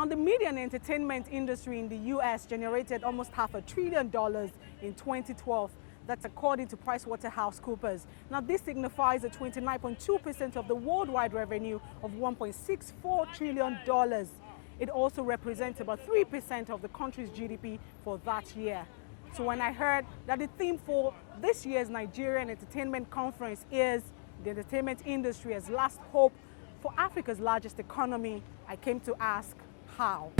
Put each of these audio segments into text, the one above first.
Now, the media and entertainment industry in the US generated almost $500 billion in 2012. That's according to PricewaterhouseCoopers. Now, this signifies a 29.2% of the worldwide revenue of $1.64 trillion. It also represents about 3% of the country's GDP for that year. So when I heard that the theme for this year's Nigerian Entertainment Conference is the entertainment industry as last hope for Africa's largest economy, I came to ask how.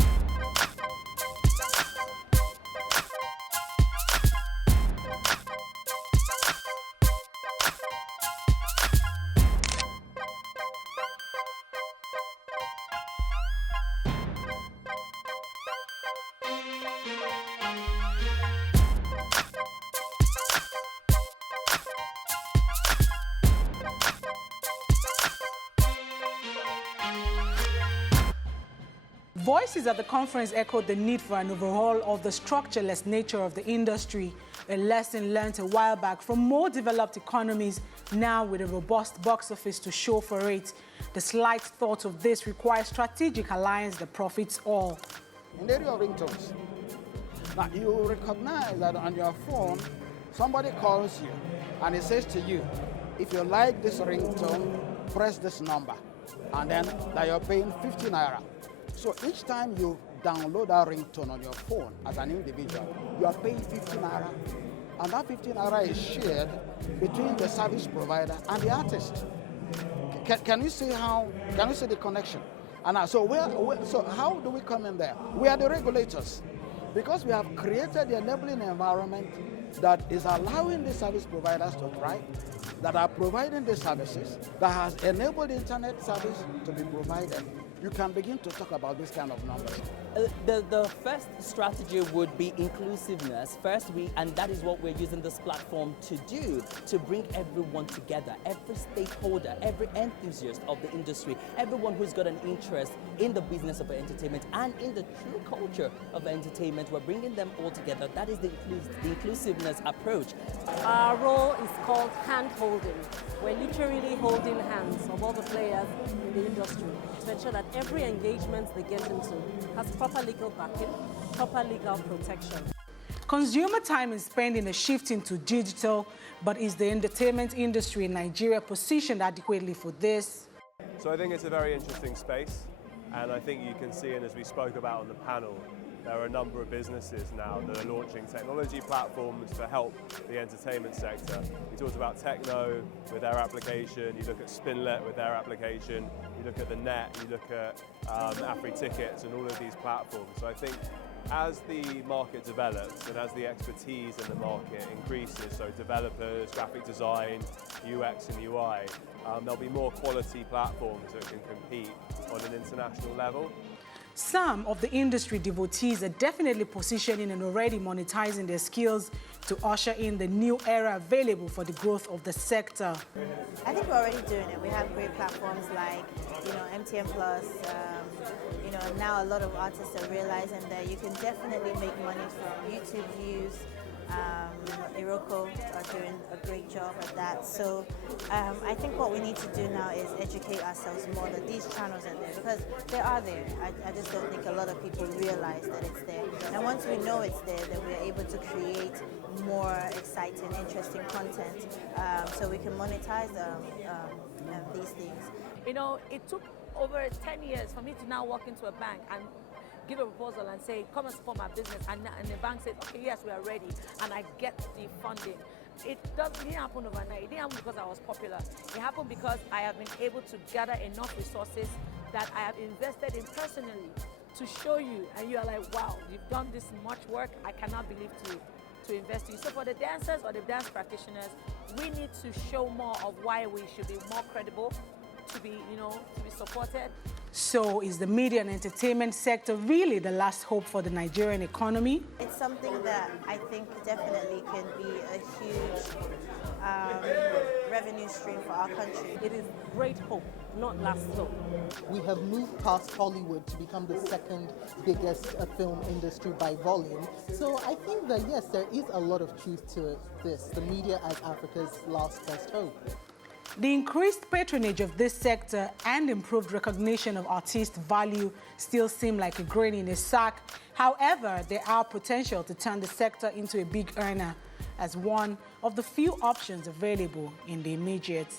Voices at the conference echoed the need for an overhaul of the structureless nature of the industry, a lesson learned a while back from more developed economies, now with a robust box office to show for it. The slight thought of this requires strategic alliance that profits all. In the area of ringtones, now you recognize that on your phone, somebody calls you and it says to you, if you like this ringtone, press this number, and then that you're paying 50 naira. So each time you download that ringtone on your phone as an individual, you are paying 50 naira. And that 50 naira is shared between the service provider and the artist. Can you see the connection? And so how do we come in there? We are the regulators, because we have created the enabling environment that is allowing the service providers to thrive, that are providing the services, that has enabled internet service to be provided. You can begin to talk about this kind of numbers. The first strategy would be inclusiveness. And that is what we're using this platform to do, to bring everyone together, every stakeholder, every enthusiast of the industry, everyone who's got an interest in the business of entertainment and in the true culture of entertainment. We're bringing them all together. That is the inclusiveness approach. Our role is called hand-holding. We're literally holding hands of all the players in the industry to ensure that every engagement they get into has proper legal backing, proper legal protection. Consumer time is spent in a shift into digital, but is the entertainment industry in Nigeria positioned adequately for this? So I think it's a very interesting space, and I think you can see, and as we spoke about on the panel, there are a number of businesses now that are launching technology platforms to help the entertainment sector. We talked about Techno with their application, you look at Spinlet with their application, you look at the Net, you look at AfriTickets and all of these platforms. So I think as the market develops and as the expertise in the market increases, so developers, graphic design, UX and UI, there'll be more quality platforms that can compete on an international level. Some of the industry devotees are definitely positioning and already monetizing their skills to usher in the new era available for the growth of the sector. I think we're already doing it. We have great platforms like, MTN Plus. Now a lot of artists are realizing that you can definitely make money from YouTube views. Iroko are doing a great job at that. So I think what we need to do now is educate ourselves more that these channels are there, because they are there. I just don't think a lot of people realize that it's there. And once we know it's there, then we're able to create more exciting, interesting content so we can monetize these things. It took over 10 years for me to now walk into a bank and give a proposal and say, come and support my business, and the bank said, okay, yes, we are ready, and I get the funding. It didn't happen overnight. It didn't happen because I was popular. It happened because I have been able to gather enough resources that I have invested in personally to show you, and you are like, wow, you've done this much work, I cannot believe to invest in you. So for the dancers or the dance practitioners, we need to show more of why we should be more credible, to be supported. So is the media and entertainment sector really the last hope for the Nigerian economy? It's something that I think definitely can be a huge revenue stream for our country. It is great hope, not last hope. We have moved past Hollywood to become the second biggest film industry by volume. So I think that yes, there is a lot of truth to this. The media as Africa's last best hope. The increased patronage of this sector and improved recognition of artist value still seem like a grain in a sack. However, there are potential to turn the sector into a big earner as one of the few options available in the immediate